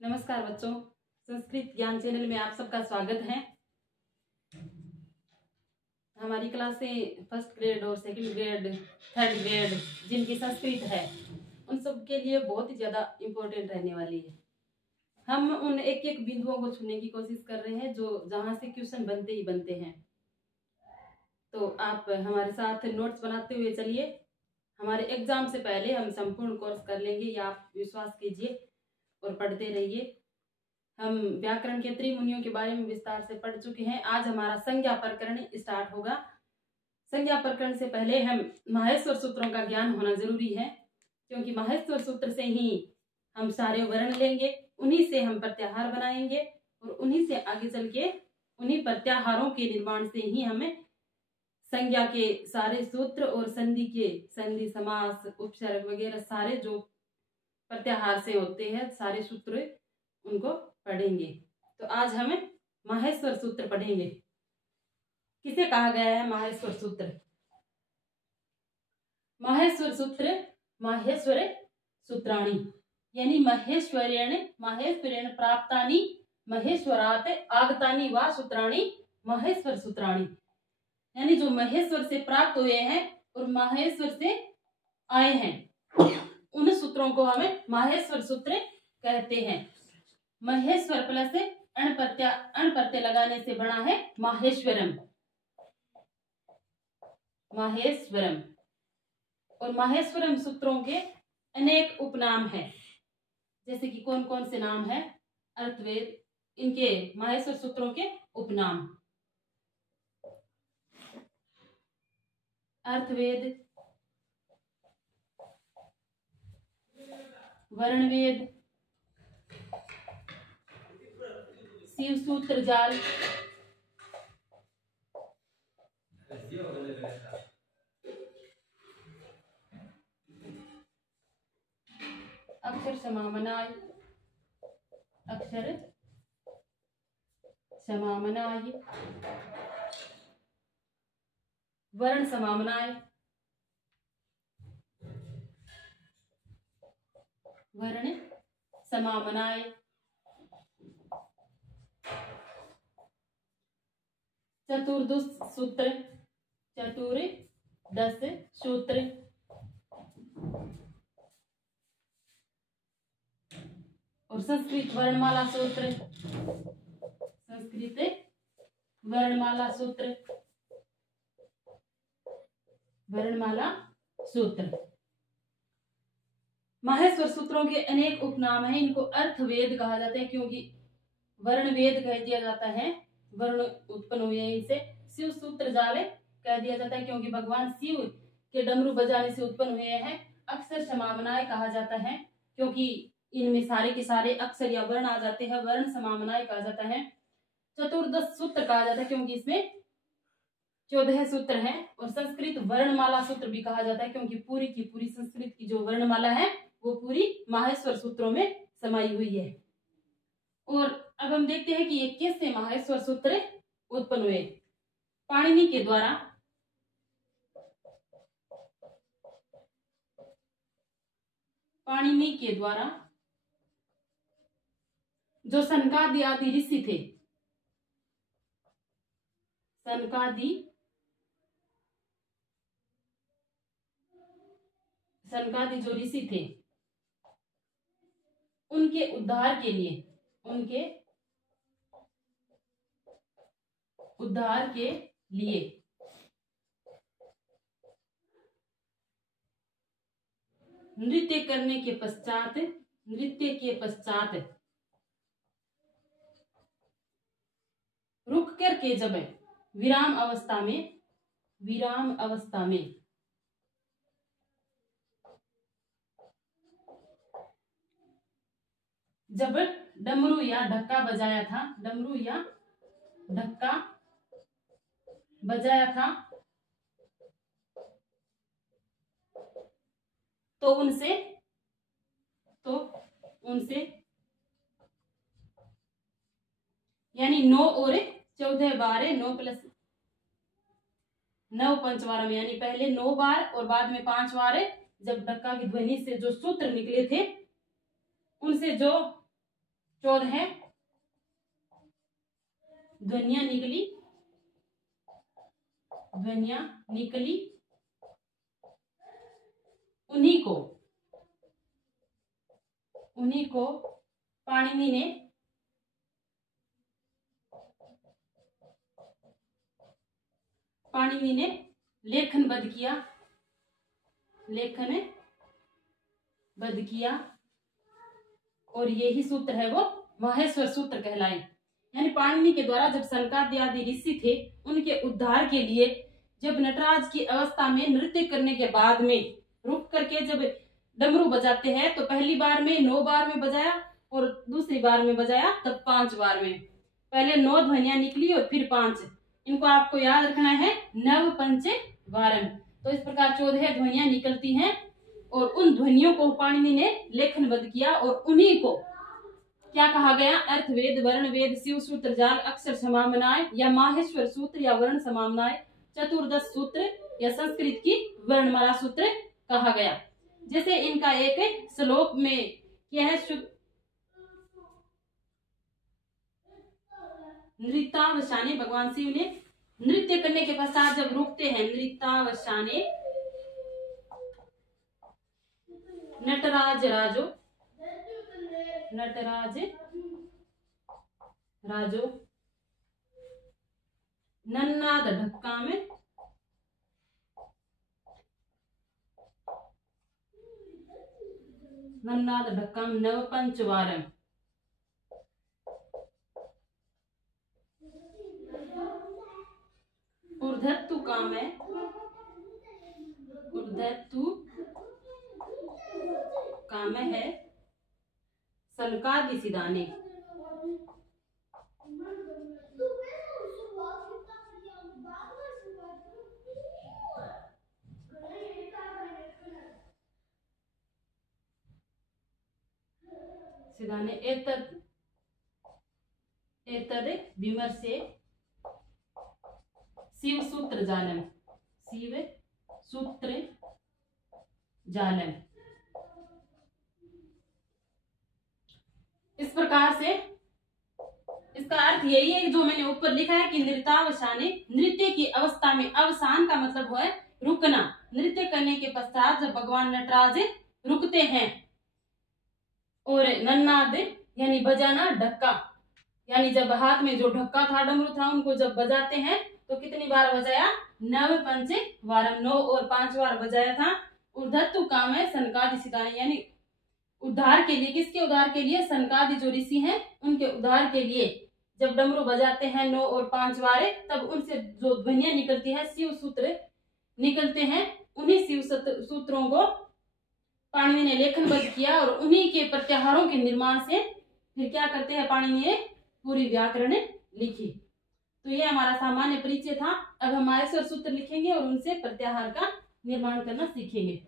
नमस्कार बच्चों, संस्कृत ज्ञान चैनल में आप सबका स्वागत है। हमारी क्लासें फर्स्ट ग्रेड और सेकंड ग्रेड, थर्ड ग्रेड जिनकी संस्कृत है उन सब के लिए बहुत ही ज़्यादा इम्पोर्टेंट रहने वाली है। हम उन एक एक बिंदुओं को छूने की कोशिश कर रहे हैं जो जहाँ से क्वेश्चन बनते ही बनते हैं। तो आप हमारे साथ नोट्स बनाते हुए चलिए। हमारे एग्जाम से पहले हम संपूर्ण कोर्स कर लेंगे, या आप विश्वास कीजिए और पढ़ते रहिए। हम व्याकरण के त्रिमुनियों के बारे में विस्तार से पढ़ चुके हैं। आज हमारा संज्ञा प्रकरण स्टार्ट होगा। संज्ञा प्रकरण से पहले हम माहेश्वर सूत्रों का ज्ञान होना जरूरी है, क्योंकि माहेश्वर सूत्र से ही हम सारे वर्ण लेंगे, उन्हीं से हम प्रत्याहार बनाएंगे और उन्हीं से आगे चल के उन्हीं प्रत्याहारों के निर्माण से ही हमें संज्ञा के सारे सूत्र और संधि समास उपसर्ग वगैरह सारे जो प्रत्याहार से होते हैं सारे सूत्र उनको पढ़ेंगे। तो आज हमें माहेश्वर सूत्र पढ़ेंगे। किसे कहा गया है माहेश्वर सूत्र? माहेश्वर सूत्र माहेश्वर सूत्राणि, यानी महेश्वरेण प्राप्तानि महेश्वरात् आगतानि वा सूत्राणि माहेश्वर सूत्राणि, यानी जो महेश्वर से प्राप्त हुए हैं और माहेश्वर से आए हैं उन सूत्रों को हमें माहेश्वर सूत्र कहते हैं। महेश्वर प्लस अण प्रत्यय लगाने से बना है माहेश्वरम। और माहेश्वरम सूत्रों के अनेक उपनाम हैं। जैसे कि कौन कौन से नाम है? अर्थवेद, इनके माहेश्वर सूत्रों के उपनाम। अर्थवेद, वर्णवेद, शिव सूत्र जाल, अक्षर समामनाय, वर्ण समामनाय, चतुर्दश सूत्र, और संस्कृत वर्णमाला सूत्र। माहेश्वर सूत्रों के अनेक उपनाम हैं। इनको अर्थवेद कहा जाता है, क्योंकि वर्णवेद कह दिया जाता है, वर्ण उत्पन्न हुए हैं इनसे। शिव सूत्र जाल कह दिया जाता है, क्योंकि भगवान शिव के डमरू बजाने से उत्पन्न हुए हैं। अक्षर समामनाय कहा जाता है, क्योंकि इनमें सारे के सारे अक्षर या वर्ण आ जाते हैं, वर्ण समामनाय कहा जाता है। चतुर्दश सूत्र कहा जाता है, क्योंकि इसमें 14 सूत्र हैं। और संस्कृत वर्णमाला सूत्र भी कहा जाता है, क्योंकि पूरी की पूरी संस्कृत की जो वर्णमाला है वो पूरी माहेश्वर सूत्रों में समाई हुई है। और अब हम देखते हैं कि ये कैसे माहेश्वर सूत्र उत्पन्न हुए। पाणिनि के द्वारा जो सनकादि आदि ऋषि थे, सनकादि जो ऋषि थे उनके उद्धार के लिए नृत्य के पश्चात रुक करके जब विराम अवस्था में जब डमरू या ढक्का बजाया था तो उनसे यानी 9 और 14 बार, 9 + 9 पंचवारम, यानी पहले 9 बार और बाद में 5 बार जब ढक्का की ध्वनि से जो सूत्र निकले थे उनसे जो 14 ध्वनियां निकली, ध्वनियां निकली, उन्हीं को पाणिनि ने लेखनबद्ध किया, और यही सूत्र है वो माहेश्वर सूत्र कहलाए। यानी पाणिनि के द्वारा जब सनकादि आदि ऋषि थे, उनके उद्धार के लिए जब नटराज की अवस्था में नृत्य करने के बाद में रुक करके जब डमरू बजाते हैं, तो पहली बार में 9 बार में बजाया और दूसरी बार में बजाया तब 5 बार में। पहले 9 ध्वनियां निकली और फिर 5। इनको आपको याद रखना है, नव पंचे वारम। तो इस प्रकार 14 ध्वनियां निकलती हैं, और उन ध्वनियों को पाणिनि ने लेखनबद्ध किया, और उन्हीं को क्या कहा गया? अर्थवेद, वर्ण वेद, शिव सूत्र जाल, अक्षर समामनाय या माहेश्वर सूत्र या वर्ण समामनाय, चतुर्दश सूत्र या संस्कृत की वर्णमाला सूत्र कहा गया। जैसे इनका एक श्लोक में क्या है, नृत्यावसाने, भगवान शिव ने नृत्य करने के पश्चात जब रुकते हैं, नृत्यावसाने नटराज राजो नन्नाद ढक्का में नव पंचवारम। ऊर्धत्तु काम है सनकादि सिदाने। सिदाने एतद विमर्शे शिव सूत्र जालम। इस प्रकार से इसका अर्थ यही है जो मैंने ऊपर लिखा है कि नृत्यावसाने, नृत्य की अवस्था में, अवसान का मतलब है रुकना। नृत्य करने के पश्चात जब भगवान नटराज रुकते हैं, और नन्नाद यानी बजाना, ढक्का यानी जब हाथ में जो ढक्का था, डमरू था, उनको जब बजाते हैं तो कितनी बार बजाया? नव पंचे वारम, 9 और 5 बार बजाया था। ऊर्धत्तु काम है सनकादि सिदाने, यानी उद्धार के लिए। किसके उद्धार के लिए? सनकादि जो ऋषि हैं उनके उद्धार के लिए जब डमरू बजाते हैं 9 और 5 बार, तब उनसे जो ध्वनियां निकलती है, शिव सूत्र निकलते हैं। उन्हीं शिव सूत्रों को पाणिनि ने लेखनबद्ध किया, और उन्हीं के प्रत्याहारों के निर्माण से फिर क्या करते हैं, पाणिनि ने पूरी व्याकरण लिखी। तो ये हमारा सामान्य परिचय था। अब हम माहेश्वर सूत्र लिखेंगे और उनसे प्रत्याहार का निर्माण करना सीखेंगे।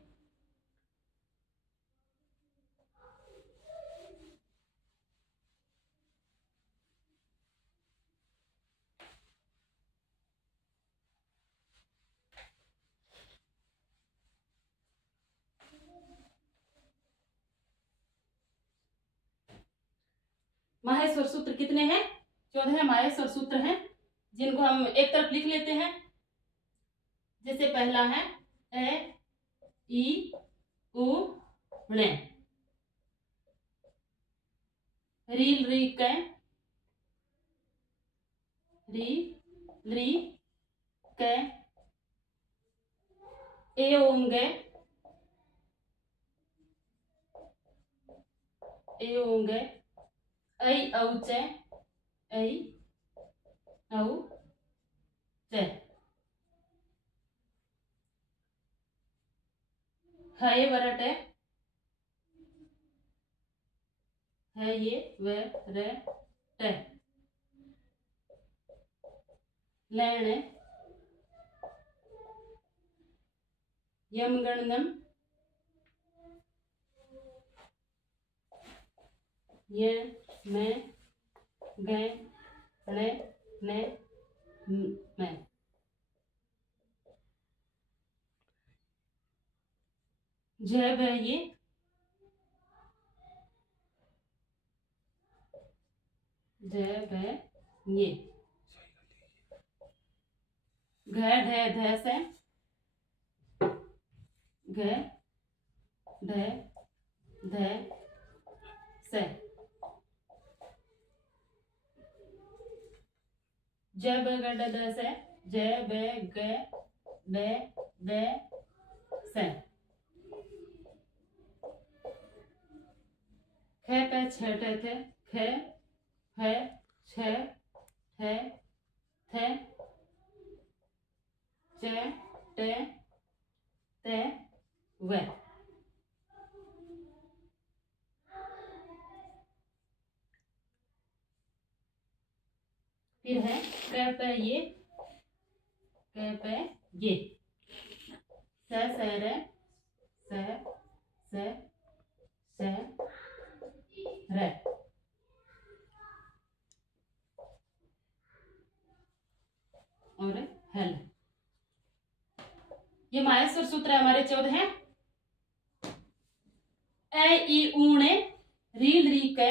माहेश्वर सूत्र कितने हैं? 14 माहेश्वर सूत्र हैं, जिनको हम एक तरफ लिख लेते हैं। जैसे पहला है ए ई उ णे, रील री कै, री ली कै, ए ओंगे, ऐ औचे, ऐ औ चे, है वरटे, है ये व रे टे, लेने यमगणनम, ये मैं गए ने ने मैं, जय व ये, ज भ ये। घ ढ ध से घ ढ ध से। ज ब ग ड द से ज ब ग ड द से। ख प छ ठ थ ख फ छ ठ थ च ट त व। फिर है क प ये क प ये। स र स स स र। और हल। ये माहेश्वर सूत्र है हमारे 14 हैं। ए ई ऊणे रील रीके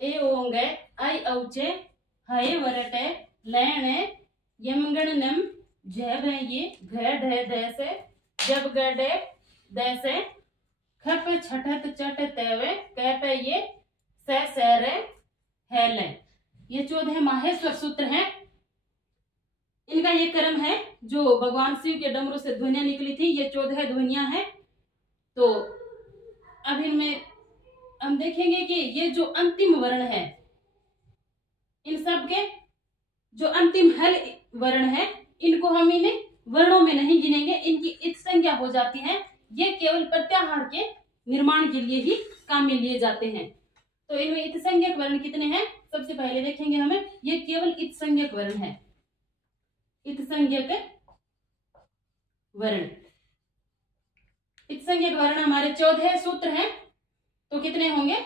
ए ओंगे आई औचे हये वरटे लेने यमगणनम जब ये घ ढ ध से जब गडे द से खप छठत चट तेवे कह पे ये सरे हेले। ये 14 माहेश्वर सूत्र हैं। इनका ये क्रम है जो भगवान शिव के डमरू से ध्वनियां निकली थी। ये 14 ध्वनियां हैं। तो अब इनमें हम देखेंगे कि ये जो अंतिम वर्ण है, इन सब के जो अंतिम हल वर्ण है, इनको हम इन्हें वर्णों में नहीं गिनेंगे, इनकी इत संज्ञा हो जाती है। ये केवल प्रत्याहार के निर्माण के लिए ही काम में लिए जाते हैं। तो इनमें इत संज्ञक वर्ण कितने हैं? सबसे पहले देखेंगे हमें, ये केवल इत संज्ञक वर्ण है। इत संज्ञक वर्ण, इत संज्ञक वर्ण हमारे 14 सूत्र हैं। तो कितने होंगे?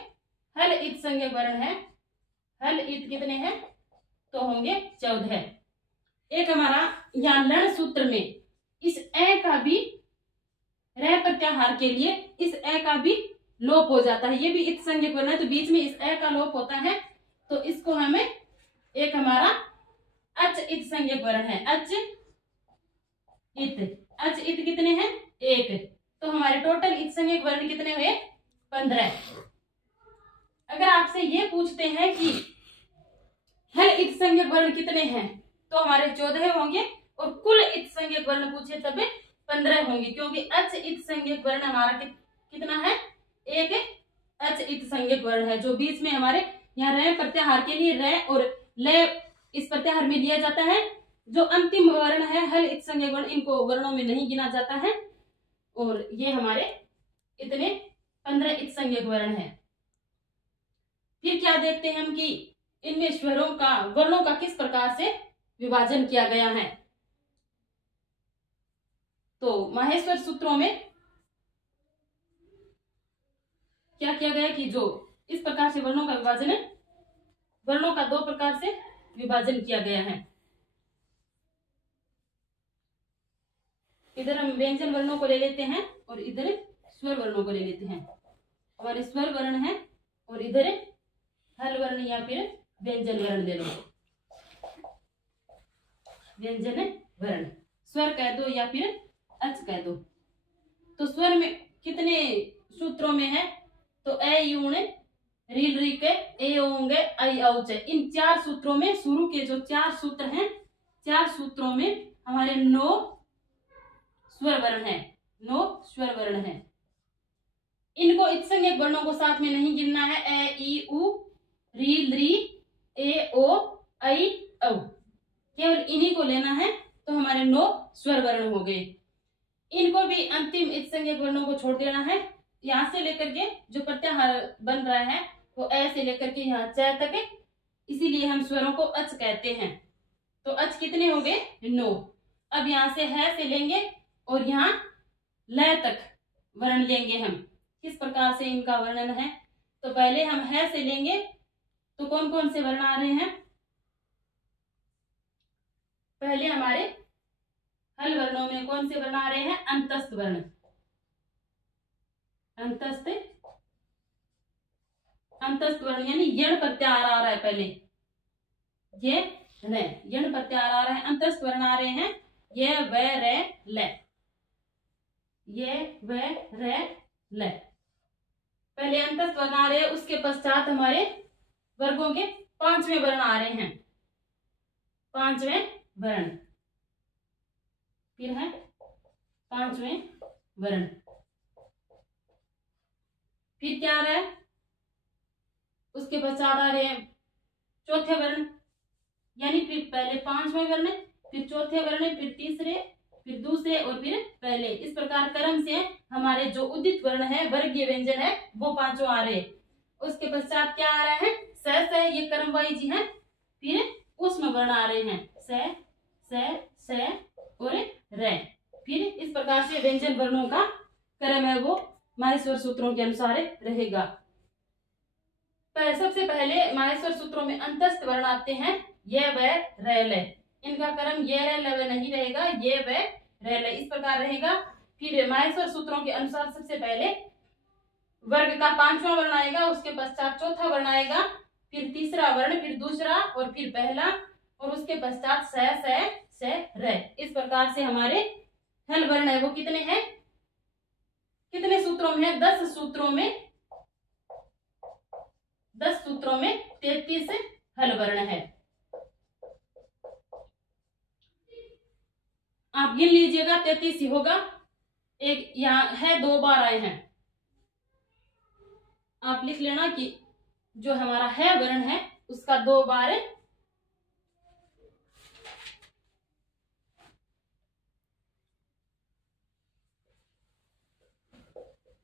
हल इत संज्ञक वर्ण है। हल इत कितने हैं? तो होंगे 14। एक हमारा यहाँ लण सूत्र में इस ए का भी रह प्रत्याहार के लिए इस ए का भी लोप हो जाता है। ये भी इत संज्ञक वर्ण है, तो बीच में इस ए का लोप होता है। तो इसको हमें एक हमारा अच इत संज्ञक वर्ण है। अच इत कितने हैं? 1। तो हमारे टोटल इत संज्ञक वर्ण कितने हुए? 15। अगर आपसे ये पूछते हैं कि हल इत संज्ञक वर्ण कितने हैं, तो हमारे 14 होंगे, और कुल इत संज्ञक वर्ण पूछे तब 15 होंगे, क्योंकि अच इत संज्ञक वर्ण हमारा कितना है? एक अच इत संज्ञक वर्ण है, जो बीच में हमारे यहाँ रह प्रत्याहार के लिए रह और ले इस प्रत्याहार में लिया जाता है। जो अंतिम वर्ण है हल इत संज्ञक वर्ण, इनको वर्णों में नहीं गिना जाता है। और ये हमारे इतने 15 इत संज्ञक वर्ण है। फिर क्या देखते हैं हम कि इनमें स्वरों का, वर्णों का किस प्रकार से विभाजन किया गया है। तो माहेश्वर सूत्रों में क्या किया गया कि जो इस प्रकार से वर्णों का विभाजन है, वर्णों का 2 प्रकार से विभाजन किया गया है। इधर हम व्यंजन वर्णों को ले लेते हैं और इधर स्वर वर्णों को ले लेते हैं। हमारे स्वर वर्ण है और इधर हल वर्ण या फिर व्यंजन वर्ण ले लो। व्यंजन वर्ण स्वर कह दो या फिर अच कह दो। तो स्वर में कितने सूत्रों में है? तो ए यूण रील रीके ए ओंगे आई औचे। इन 4 सूत्रों में, शुरू के जो 4 सूत्र हैं, 4 सूत्रों में हमारे 9 स्वर वर्ण है। 9 स्वर वर्ण है। इनको इत संज्ञक वर्णों को साथ में नहीं गिनना है। ए ई उ रील री ए ओ आई औ, केवल इन्हीं को लेना है। तो हमारे 9 स्वर वर्ण हो गए। इनको भी अंतिम इत संज्ञक वर्णों को छोड़ देना है। यहां से लेकर के जो प्रत्याहार बन रहा है वो ए से लेकर के यहाँ च तक है, इसीलिए हम स्वरों को अच कहते हैं। तो अच कितने हो गए? 9। अब यहाँ से है से लेंगे और यहाँ ल तक वर्ण लेंगे हम। किस प्रकार से इनका वर्णन है? तो पहले हम है से लेंगे, तो कौन कौन से वर्ण आ रहे हैं? पहले हमारे हल वर्णों में कौन से वर्ण आ रहे हैं? अंतस्थ वर्ण। अंतस्थ वर्ण यानी यण प्रत्याहार आ रहा है पहले। ये न, यण प्रत्याहार आ रहा है, अंतस्थ वर्ण आ रहे हैं ये व रे ल, ये व रे ल। पहले अंतस्थ वर्ण आ रहे हैं, उसके पश्चात हमारे वर्गों के 5वें वर्ण आ रहे हैं, 5वें वर्ण, फिर है 5वें वर्ण। फिर क्या आ रहा है, उसके पश्चात आ रहे हैं चौथे वर्ण, यानी फिर पहले 5वें वर्ण, फिर चौथे वर्ण, फिर तीसरे, फिर दूसरे और फिर पहले। इस प्रकार क्रम से हमारे जो उदित वर्ण है, वर्गीय व्यंजन है, वो 5 आ रहे हैं। उसके पश्चात क्या आ रहा है, स, ये क्रम वाइज है। फिर ऊष्म वर्ण आ रहे हैं स और र। फिर इस प्रकार से व्यंजन वर्णों का क्रम है वो माहेश्वर सूत्रों के अनुसार रहेगा। सबसे पहले माहेश्वर सूत्रों में अंतस्थ वर्ण आते हैं ये व रे ल, इनका क्रम ये रे ल नहीं रहेगा, ये व रे ल इस प्रकार रहेगा। फिर माहेश्वर सूत्रों के अनुसार सबसे पहले वर्ग का 5वां वर्ण आएगा, उसके पश्चात चौथा वर्ण आएगा, फिर तीसरा वर्ण, फिर दूसरा और फिर पहला, और उसके पश्चात स र। इस प्रकार से हमारे हल वर्ण है वो कितने हैं, कितने सूत्रों में है, 10 सूत्रों में, 10 सूत्रों में 33 हल वर्ण है। आप गिन लीजिएगा, 33 ही होगा, एक यहाँ है 2 बार आए हैं। आप लिख लेना कि जो हमारा है वर्ण है उसका 2 बार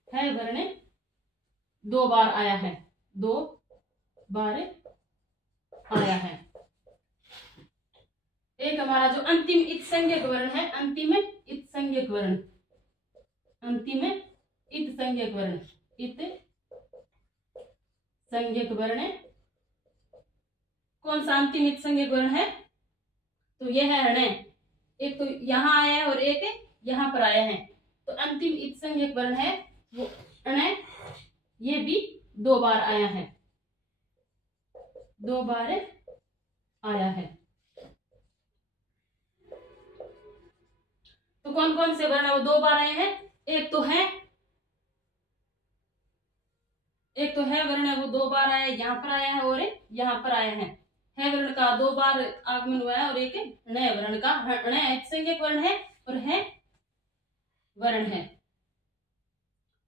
है वर्ण 2 बार आया है, 2 बार आया है। एक हमारा जो अंतिम इत संज्ञक वर्ण है, अंतिम इत संज्ञक वर्ण, अंतिम इत संज्ञक वर्ण, इत संज्ञक वर्ण कौन सा अंतिम इत संज्ञक वर्ण है, तो यह है ण, एक तो यहाँ आया है और एक यहाँ पर आया है, तो अंतिम इत संज्ञक वर्ण है वो ण, ये भी 2 बार आया है, 2 बार आया है। तो कौन कौन से वर्ण है वो 2 बार आए हैं, एक तो है वर्ण है वो 2 बार आया है, यहाँ पर आया है और यहाँ पर आया है वर्ण का 2 बार आगमन हुआ है, और एक नए वर्ण का ण संज्ञक वर्ण है और है वर्ण है।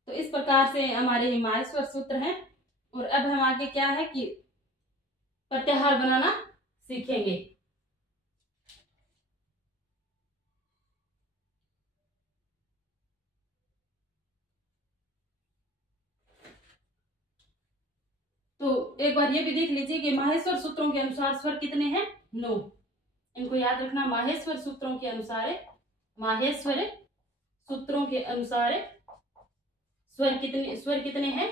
तो इस प्रकार से हमारे माहेश्वर सूत्र हैं। और अब हम आगे क्या है कि प्रत्याहार बनाना सीखेंगे। तो एक बार ये भी देख लीजिए कि माहेश्वर सूत्रों के अनुसार स्वर कितने हैं, 9। इनको याद रखना, माहेश्वर सूत्रों के अनुसार, माहेश्वर सूत्रों के अनुसार स्वर कितने हैं,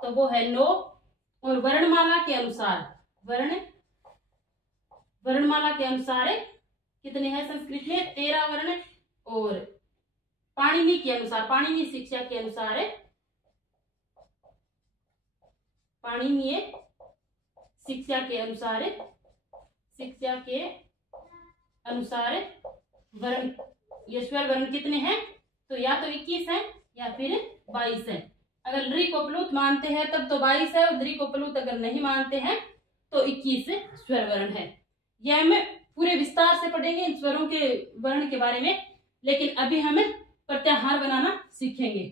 तो वो है 9। और वर्णमाला के अनुसार, वर्णमाला के अनुसार कितने हैं, संस्कृत में 13 वर्ण। और पाणिनि के अनुसार, पाणिनि शिक्षा के अनुसार, पाणिनीय शिक्षा के अनुसार वर्ण, ये स्वर वर्ण कितने हैं, तो या तो 21 है या फिर 22 है। अगर लृ को प्लुत मानते हैं तब तो 22 है, और लृ को प्लुत अगर नहीं मानते हैं तो 21 स्वर वर्ण है। यह हम पूरे विस्तार से पढ़ेंगे इन स्वरों के वर्ण के बारे में, लेकिन अभी हम प्रत्याहार बनाना सीखेंगे।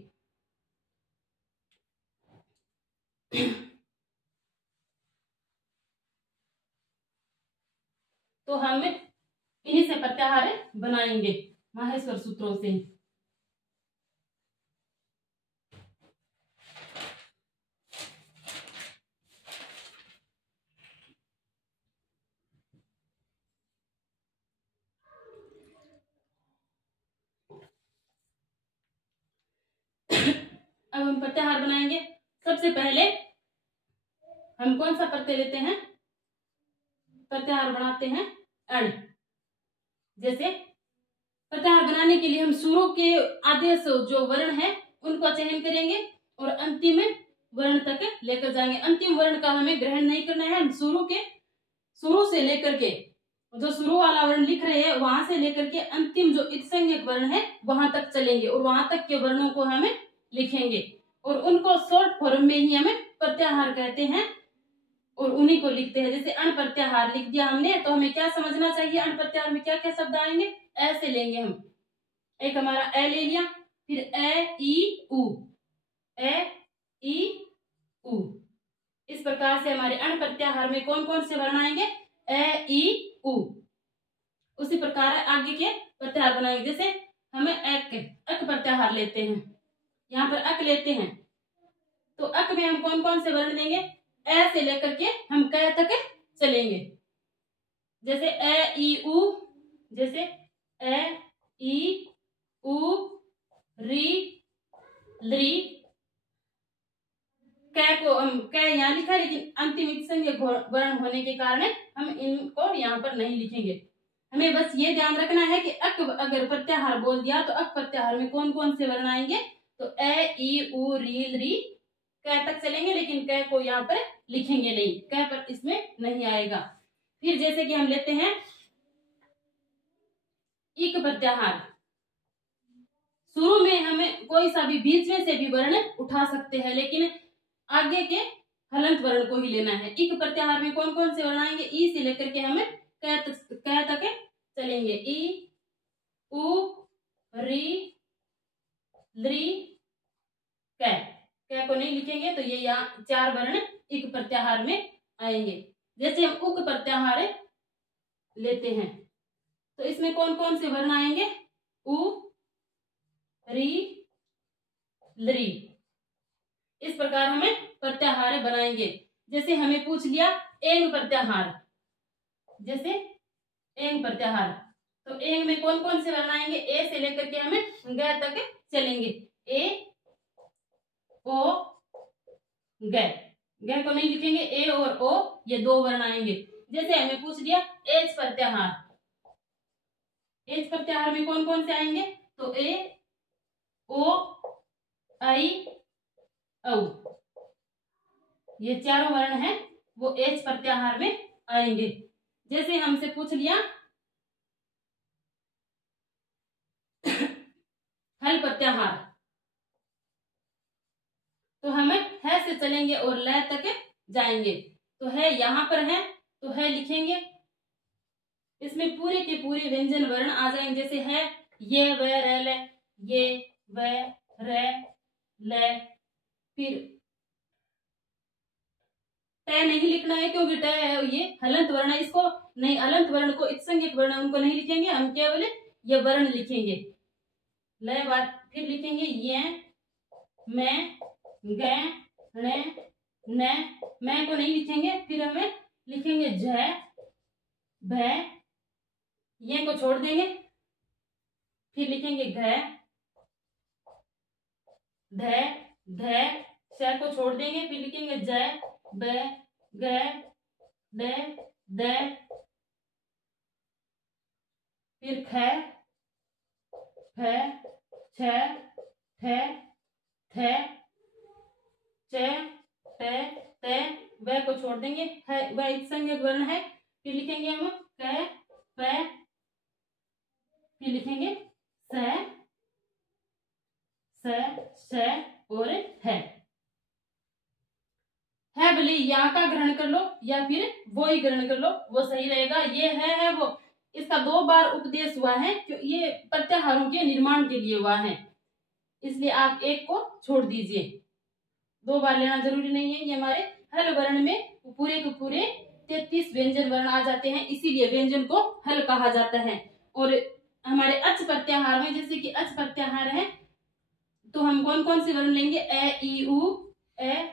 तो हम इन्हीं से प्रत्याहार बनाएंगे माहेश्वर सूत्रों से। अब हम प्रत्याहार बनाएंगे। सबसे पहले हम कौन सा प्रत्यय लेते हैं, प्रत्याहार बनाते हैं अण। जैसे प्रत्याहार बनाने के लिए हम शुरू के आदेश जो वर्ण है उनको चयन करेंगे और अंतिम वर्ण तक लेकर जाएंगे। अंतिम वर्ण का हमें ग्रहण नहीं करना है, हम शुरू से लेकर के जो शुरू वाला वर्ण लिख रहे हैं वहां से लेकर के अंतिम जो इत्संज्ञक वर्ण है वहां तक चलेंगे और वहां तक के वर्णों को हमें लिखेंगे और उनको शॉर्ट फॉर्म में ही हमें प्रत्याहार कहते हैं और उन्हीं को लिखते हैं। जैसे अण प्रत्याहार लिख दिया हमने तो हमें क्या समझना चाहिए, अण प्रत्याहार में क्या क्या शब्द आएंगे, ऐसे लेंगे हम। एक हमारा ए ले लिया, फिर ए ई उ, ए ई उ। इस प्रकार से हमारे अण प्रत्याहार में कौन कौन से वर्ण आएंगे, ए ई उ। उसी प्रकार आगे के प्रत्याहार बनाएंगे। जैसे हमें अक प्रत्याहार लेते हैं, यहाँ पर अक लेते हैं तो अक में हम कौन कौन से वर्ण देंगे, ए से लेकर के हम क तक चलेंगे। जैसे ए ई उ, जैसे ए ई उ री ली। कै को हम कै यहाँ लिखा है लेकिन अंतिम इत्संज्ञक वर्ण होने के कारण हम इनको यहाँ पर नहीं लिखेंगे। हमें बस ये ध्यान रखना है कि अक अगर प्रत्याहार बोल दिया तो अक प्रत्याहार में कौन कौन से वर्ण आएंगे, तो ए ई उ री ली कै तक चलेंगे लेकिन कै को यहाँ पर लिखेंगे नहीं, कै पर इसमें नहीं आएगा। फिर जैसे कि हम लेते हैं इक प्रत्याहार, शुरू में हमें कोई सा भी बीच में से भी वर्ण उठा सकते हैं लेकिन आगे के हलंत वर्ण को ही लेना है। इक प्रत्याहार में कौन कौन से वर्ण आएंगे, ई से लेकर के हमें कै तक चलेंगे, ई उ री ली कै। कै को नहीं लिखेंगे तो ये यहाँ चार वर्ण इक प्रत्याहार में आएंगे। जैसे हम उक प्रत्याहार लेते हैं तो इसमें कौन कौन से वर्ण आएंगे, उ री ली। इस प्रकार हमें प्रत्याहार बनाएंगे। जैसे हमें पूछ लिया एंग प्रत्याहार, जैसे एंग प्रत्याहार तो एंग में कौन कौन से वर्ण आएंगे, ए से लेकर के हमें ग तक चलेंगे, ए ओ ग। ग को नहीं लिखेंगे, ए और ओ ये दो वर्ण आएंगे। जैसे हमें पूछ लिया एच प्रत्याहार, एच प्रत्याहार में कौन कौन से आएंगे, तो ए ओ आई औ, ये चारों वर्ण हैं वो एच प्रत्याहार में आएंगे। जैसे हमसे पूछ लिया हल प्रत्याहार तो हमें है से चलेंगे और ल तक जाएंगे। तो है यहाँ पर है तो है लिखेंगे, इसमें पूरे के पूरे व्यंजन वर्ण आ जाएंगे। जैसे है ये व र ले, ये व र ले। फिर ट नहीं लिखना है क्योंकि ट है ये हलंत वर्ण है, इसको नहीं, हलंत वर्ण को इत्संज्ञक वर्ण उनको नहीं लिखेंगे, हम केवल ये वर्ण लिखेंगे। ल बात फिर लिखेंगे ये मैं ग न मैं को नहीं लिखेंगे, फिर हमें लिखेंगे झ भ, ये को छोड़ देंगे, फिर लिखेंगे घ ध ध, श को छोड़ देंगे, फिर लिखेंगे ज ब ग ड द, फिर ख फ छ ठ थ च ट त, व को छोड़ देंगे, है वह इत्संज्ञक वर्ण है। फिर लिखेंगे हम क फ, फिर लिखेंगे स और है भले यहाँ का ग्रहण कर लो या फिर वो ही ग्रहण कर लो, वो सही रहेगा। ये है वो, इसका दो बार उपदेश हुआ है क्योंकि ये प्रत्याहारों के निर्माण के लिए हुआ है, इसलिए आप एक को छोड़ दीजिए, दो बार लेना जरूरी नहीं है। ये हमारे हल वर्ण में पूरे के पूरे 33 व्यंजन वर्ण आ जाते हैं, इसीलिए व्यंजन को हल कहा जाता है। और हमारे अच प्रत्याहार में जैसे कि अच प्रत्याहार है तो हम कौन कौन से वर्ण लेंगे, ए ई उ, ए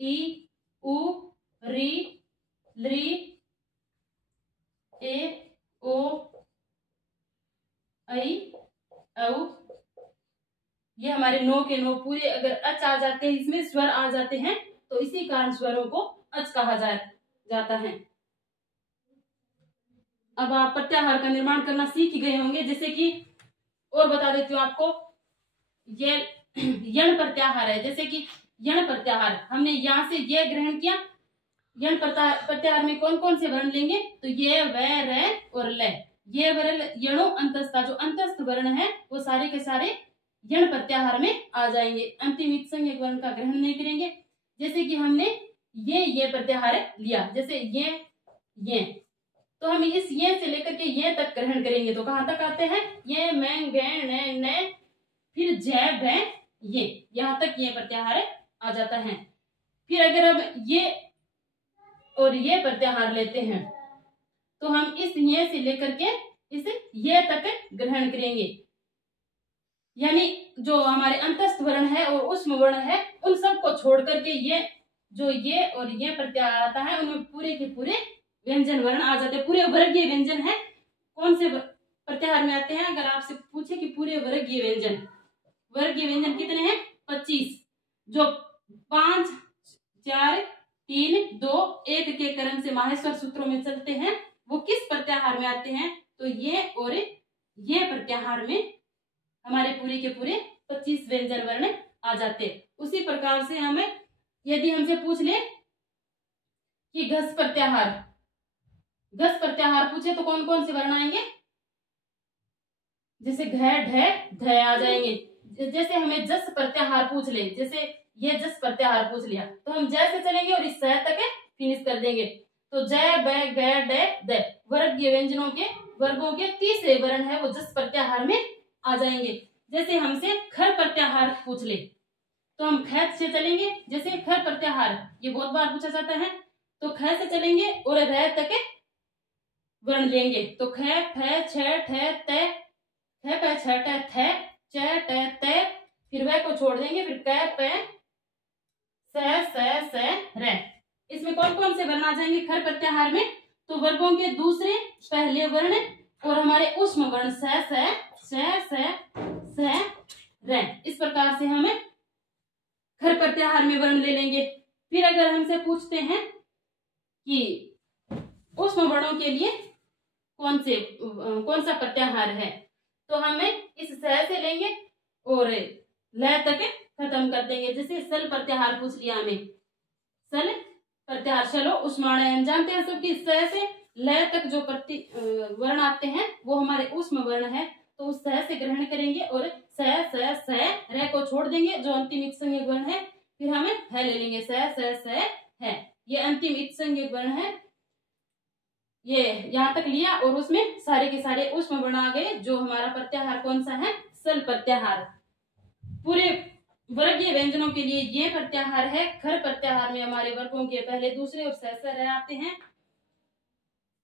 ई उ री ली ए ओ आई औ। ये हमारे 9 के 9 पूरे अगर अच आ जाते हैं, इसमें स्वर आ जाते हैं तो इसी कारण स्वरों को अच कहा जाता है। अब आप प्रत्याहार का निर्माण करना सीख गए होंगे। जैसे कि और बता देती हूँ आपको, ये यण प्रत्याहार है। जैसे कि यण प्रत्याहार हमने यहाँ से ये ग्रहण किया, यण प्रत्याहार में कौन कौन से वर्ण लेंगे? तो ये, व, र और ल। ये वर्ण यणों अंतस्था, जो अंतस्थ वर्ण है वो सारे के सारे यण प्रत्याहार में आ जाएंगे। अंतिम संज्ञक वर्ण का ग्रहण नहीं करेंगे। जैसे कि हमने ये प्रत्याहार लिया, जैसे ये, तो हम इस ये से लेकर के ये तक ग्रहण करेंगे तो कहां तक आते हैं? ये, मैं, गे, न, फिर जय, भ, ये, यहां तक ये प्रत्याहार आ जाता है। फिर अगर हम ये और ये प्रत्याहार लेते हैं तो हम इस ये से लेकर के इस ये तक ग्रहण करेंगे। यानी जो हमारे अंतस्थ वर्ण है और उष्म वर्ण है उन सब को छोड़ करके ये जो ये और ये प्रत्याहार आता है उनमें पूरे के पूरे व्यंजन वर्ण आ जाते हैं। पूरे वर्गीय व्यंजन है कौन से प्रत्याहार में आते हैं? अगर आपसे पूछे कि पूरे वर्गीय व्यंजन कितने हैं? 25, जो 5, 4, 3, 2, 1 के क्रम से माहेश्वर सूत्रों में चलते हैं वो किस प्रत्याहार में आते हैं? तो ये और ये प्रत्याहार में हमारे पूरे के पूरे 25 व्यंजन वर्ण आ जाते हैं। उसी प्रकार से हमें यदि हमसे पूछ ले कि घस प्रत्याहार पूछे तो कौन कौन से वर्ण आएंगे? जैसे घ, ढ आ जाएंगे। जैसे हमें जस प्रत्याहार पूछ ले, जैसे ये जस प्रत्याहार पूछ लिया तो हम जैसे चलेंगे और इस स तक फिनिश कर देंगे। तो जय, ब, ग, ड, द वर्गीय व्यंजनों के वर्गों के तीसरे वर्ण है वो जस प्रत्याहार में आ जाएंगे। जैसे हमसे खर प्रत्याहार पूछ ले तो हम ख से चलेंगे। जैसे खर प्रत्याहार ये बहुत बार पूछा जाता है तो ख से चलेंगे और र तक वर्ण लेंगे। तो ख, फ, छ, ठ, त, ख, प, छ, ट, थ, च, ट, त, फिर वह को छोड़ देंगे, फिर क, प, स, र। इसमें कौन कौन से वर्ण आ जाएंगे खर प्रत्याहार में? तो वर्गों के दूसरे पहले वर्ण और हमारे उष्म वर्ण स, र। इस प्रकार से हमें खर प्रत्याहार में वर्ण ले लेंगे। फिर अगर हमसे पूछते हैं कि उष्म वर्णों के लिए कौन सा प्रत्याहार है तो हमें इस स से लेंगे और ल तक खत्म कर देंगे। जैसे सल प्रत्याहार पूछ लिया हमें, सल प्रत्याहार, चलो उष्माणयन जानते हैं सबकी, स से ल तक जो वर्ण आते हैं वो हमारे उष्म वर्ण है तो उस स से ग्रहण करेंगे और स, र को छोड़ देंगे जो अंतिम इत्संज्ञक वर्ण है। फिर हमें ह ले लेंगे, स, है, ये अंतिम इत्संज्ञक वर्ण है। ये यहाँ तक लिया और उसमें सारे के सारे उष्म वर्ण आ गए। जो हमारा प्रत्याहार कौन सा है? सल प्रत्याहार। पूरे वर्गीय व्यंजनों के लिए ये प्रत्याहार है। खर प्रत्याहार में हमारे वर्गों के पहले, दूसरे और स आते हैं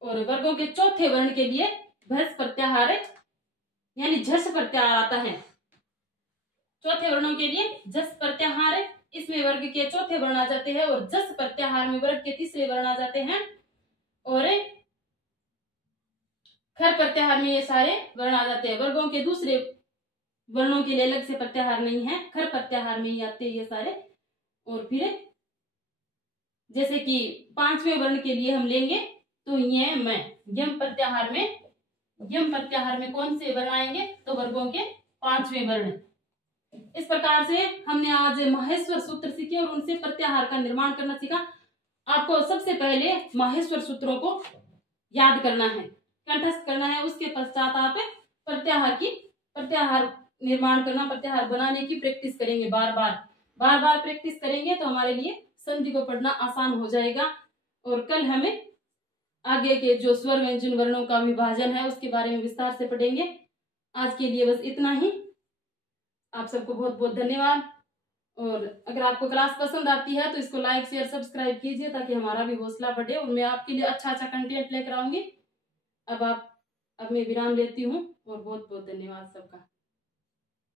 और वर्गों के चौथे वर्ण के लिए भस प्रत्याहार यानी झस प्रत्याहार आता है। चौथे वर्णों के लिए जस प्रत्याहार, इसमें वर्ग के चौथे वर्ण आ जाते हैं और जस प्रत्याहार में वर्ग के तीसरे वर्ण आ जाते हैं और खर प्रत्याहार में ये सारे वर्ण आ जाते हैं। वर्गों के दूसरे वर्णों के लिए अलग से प्रत्याहार नहीं है, खर प्रत्याहार में ही आते हैं ये सारे। और फिर जैसे कि पांचवें वर्ण के लिए हम लेंगे तो ये मैं, यम प्रत्याहार में कौन से वर्ण आएंगे? तो वर्गों के पांचवें वर्ण। इस प्रकार से हमने आज माहेश्वर सूत्र सीखे और उनसे प्रत्याहार का निर्माण करना सीखा। आपको सबसे पहले माहेश्वर सूत्रों को याद करना है, कंठस्थ करना है, उसके पश्चात आप प्रत्याहार निर्माण करना, प्रत्याहार बनाने की प्रैक्टिस करेंगे। बार बार प्रैक्टिस करेंगे तो हमारे लिए संधि को पढ़ना आसान हो जाएगा। और कल हमें आगे के जो स्वर व्यंजन वर्णों का विभाजन है उसके बारे में विस्तार से पढ़ेंगे। आज के लिए बस इतना ही। आप सबको बहुत बहुत धन्यवाद। और अगर आपको क्लास पसंद आती है तो इसको लाइक, शेयर, सब्सक्राइब कीजिए ताकि हमारा भी हौसला बढ़े और मैं आपके लिए अच्छा कंटेंट लेकर आऊंगी। अब मैं विराम लेती हूँ और बहुत बहुत धन्यवाद सबका।